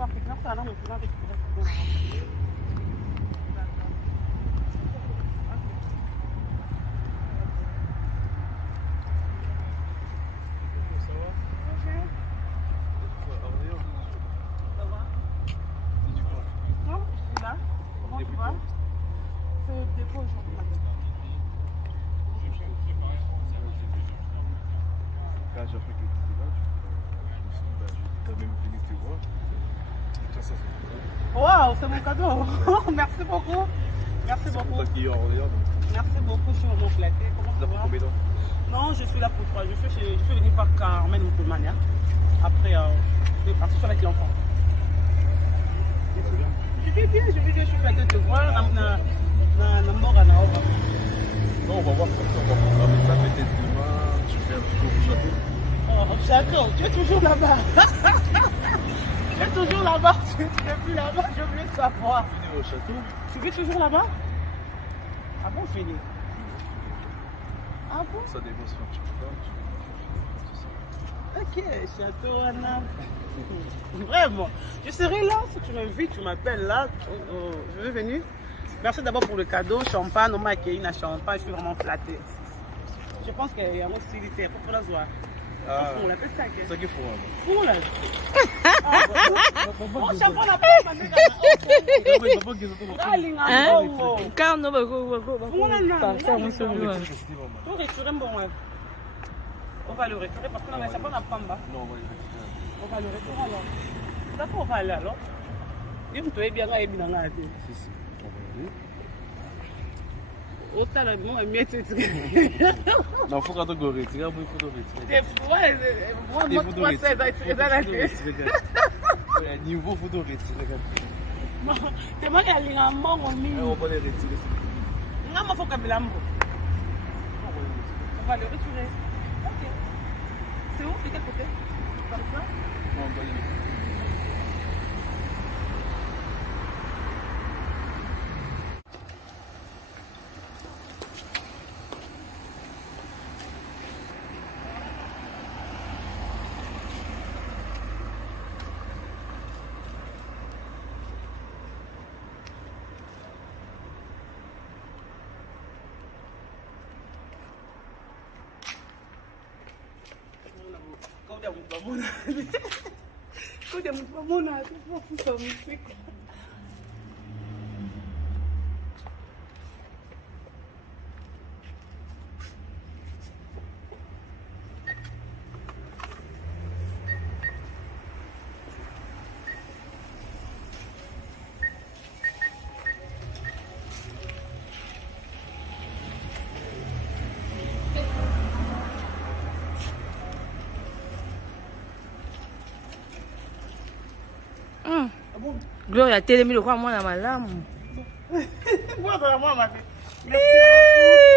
Quand j'ai appris que tu étais là, je me suis dit, je vais quand même venir te voir. Waouh, c'est mon cadeau. Merci beaucoup. Merci beaucoup. C'est toi qui Merci beaucoup, je suis vraiment flattée. Comment ça va? Non, je suis là pour toi. Je suis venue par Carmen Moukoumania. Après, je vais partir avec l'enfant. Je vais bien, je suis flattée de te voir. Non, on va voir comme ça, on va programmer ça peut-être demain. Tu fais un tour au château. Oh, au château, tu es toujours là-bas. Tu es toujours là-bas, tu n'es plus là-bas, je voulais savoir. Venir au château. Tu vis toujours là-bas? Ah bon, Félix? Ah bon? Ça dépend si tu veux. Ok, château Anna. Vraiment, je serai là si tu m'invites, tu m'appelles là. Je vais venir. Merci d'abord pour le cadeau, champagne, on m'a accueilli dans champagne, je suis vraiment flattée. Je pense qu'il y a un utilité pour la joie. Ah, on l'appelle ça. C'est ça qu'il faut. Pour la on champagne n'a pas on va le retirer parce que non, mais ça pas la pamba. Non, on va le retirer alors. D'accord, on va aller alors. Il me bien là et bien là. Si, si. Autant la maman est mieux. Non, il faut qu'on te retire. Il faut te retirer. Moi, moi, c'est ça. Niveau, il faut te retirer. C'est moi qui ai un bon ami. On va les retirer. Non, il faut qu'on me on va le retirer. Ok. C'est où? De quel côté? Comme ça? Non, on va les retirer. Kuja mtapamona tufufusa msiko. Gloria, télémi le quoi moi dans ma lame. Moi dans la main, ma fille. Merci beaucoup.